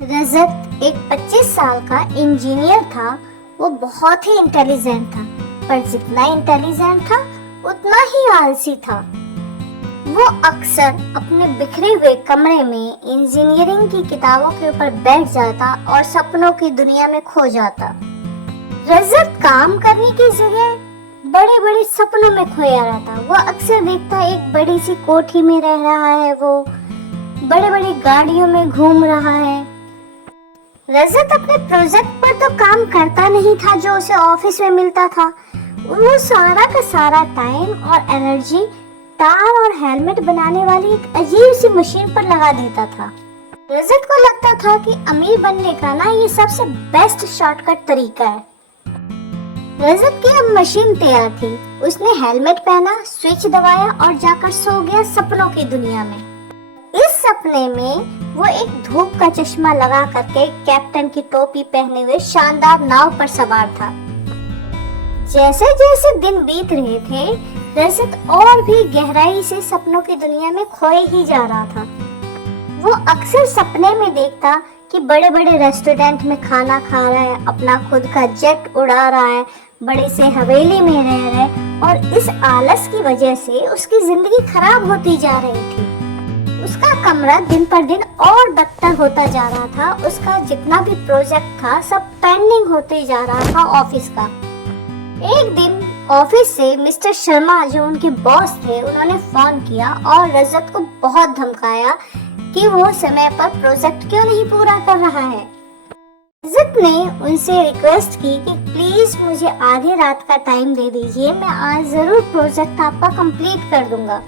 रजत एक 25 साल का इंजीनियर था। वो बहुत ही इंटेलिजेंट था, पर जितना इंटेलिजेंट था उतना ही आलसी था। वो अक्सर अपने बिखरे हुए कमरे में इंजीनियरिंग की किताबों के ऊपर बैठ जाता और सपनों की दुनिया में खो जाता। रजत काम करने की जगह बड़े बड़े सपनों में खोया रहता। वो अक्सर देखता एक बड़ी सी कोठी में रह रहा है, वो बड़े बड़ी गाड़ियों में घूम रहा है। रजत अपने प्रोजेक्ट पर तो काम करता नहीं था जो उसे ऑफिस में मिलता था। वो सारा का सारा टाइम और एनर्जी तार और हेलमेट बनाने वाली एक अजीब सी मशीन पर लगा देता था। रजत को लगता था कि अमीर बनने का ना ये सबसे बेस्ट शॉर्टकट तरीका है। रजत की अब मशीन तैयार थी। उसने हेलमेट पहना, स्विच दबाया और जाकर सो गया सपनों की दुनिया में। इस सपने में वो एक धूप का चश्मा लगा करके कैप्टन की टोपी पहने हुए शानदार नाव पर सवार था। जैसे जैसे दिन बीत रहे थे, रजत और भी गहराई से सपनों की दुनिया में खोए ही जा रहा था। वो अक्सर सपने में देखता कि बड़े बड़े रेस्टोरेंट में खाना खा रहा है, अपना खुद का जेट उड़ा रहा है, बड़े से हवेली में रह रहा है, और इस आलस की वजह से उसकी जिंदगी खराब होती जा रही थी। उसका कमरा दिन पर दिन और बदतर होता जा रहा था। उसका जितना भी प्रोजेक्ट था सब पेंडिंग होते जा रहा था ऑफिस का। एक दिन ऑफिस से मिस्टर शर्मा जो उनके बॉस थे, उन्होंने फोन किया और रजत को बहुत धमकाया कि वो समय पर प्रोजेक्ट क्यों नहीं पूरा कर रहा है। रजत ने उनसे रिक्वेस्ट की कि प्लीज मुझे आधी रात का टाइम दे दीजिए, मैं आज जरूर प्रोजेक्ट आपका कंप्लीट कर दूंगा।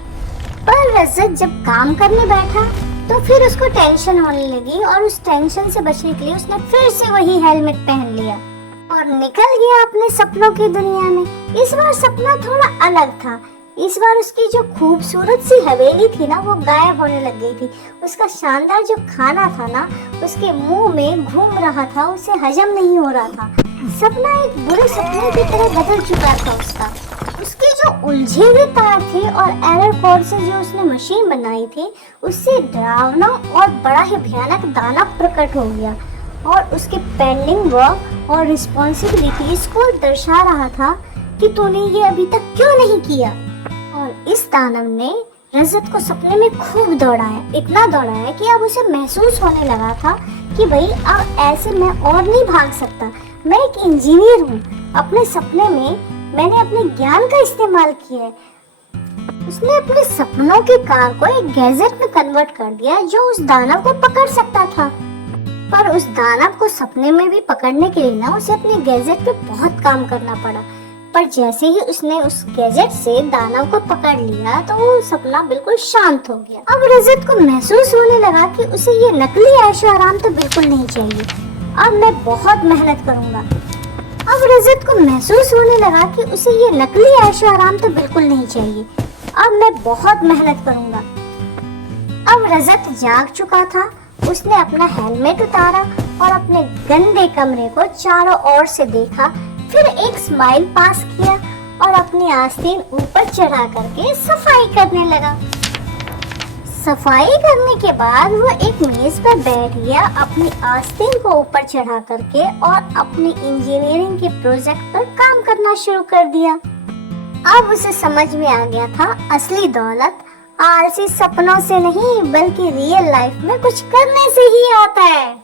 पर रजत जब काम करने बैठा तो फिर उसको टेंशन होने लगी और उस टेंशन से बचने के लिए उसने फिर से वही हेलमेट पहन लिया और निकल गया अपने सपनों की दुनिया में। इस बार सपना थोड़ा अलग था। इस बार उसकी जो खूबसूरत सी हवेली थी ना, वो गायब होने लग गई थी। उसका शानदार जो खाना था ना, उसके मुंह में घूम रहा था, उसे हजम नहीं हो रहा था। सपना एक बुरे सपने की तरह बदल चुका था उसका। उसके जो उलझे हुए तार थे और एरर कोड से जो उसने मशीन बनाई थी, उससे डरावना और बड़ा ही भयानक दानव प्रकट हो गया और उसके पेंडिंग वर्क और रिस्पॉन्सिबिलिटीज को दर्शा रहा था कि तूने ये अभी तक क्यों नहीं किया। और इस दानव ने रजत को सपने में खूब दौड़ाया, इतना दौड़ाया कि अब उसे महसूस होने लगा था कि भाई अब ऐसे मैं और नहीं भाग सकता। मैं एक इंजीनियर हूँ। अपने सपने में मैंने अपने ज्ञान का इस्तेमाल किया है। उसने अपने सपनों की कार को एक गैजेट में कन्वर्ट कर दिया जो उस दानव को पकड़ सकता था। पर उस दानव को सपने में भी पकड़ने के लिए ना उसे अपने गैजेट पे बहुत काम करना पड़ा। पर जैसे ही उसने उस गैजेट से दानव को पकड़ लिया तो वो सपना बिल्कुल शांत हो गया। अब रजत को महसूस होने लगा कि उसे ये नकली ऐशो आराम तो बिल्कुल नहीं चाहिए। अब मैं बहुत मेहनत करूंगा। अब रजत को महसूस होने लगा कि उसे ये नकली ऐशो आराम तो बिल्कुल नहीं चाहिए। अब मैं बहुत मेहनत करूंगा। अब रजत जाग चुका था। उसने अपना हेलमेट उतारा और अपने गंदे कमरे को चारों ओर से देखा, फिर एक स्माइल पास किया और अपनी आस्तीन ऊपर चढ़ा करके सफाई करने लगा। सफाई करने के बाद वो एक मेज पर बैठ गया, अपनी आस्तीन को ऊपर चढ़ा करके, और अपने इंजीनियरिंग के प्रोजेक्ट पर काम करना शुरू कर दिया। अब उसे समझ में आ गया था असली दौलत आलसी सपनों से नहीं बल्कि रियल लाइफ में कुछ करने से ही आता है।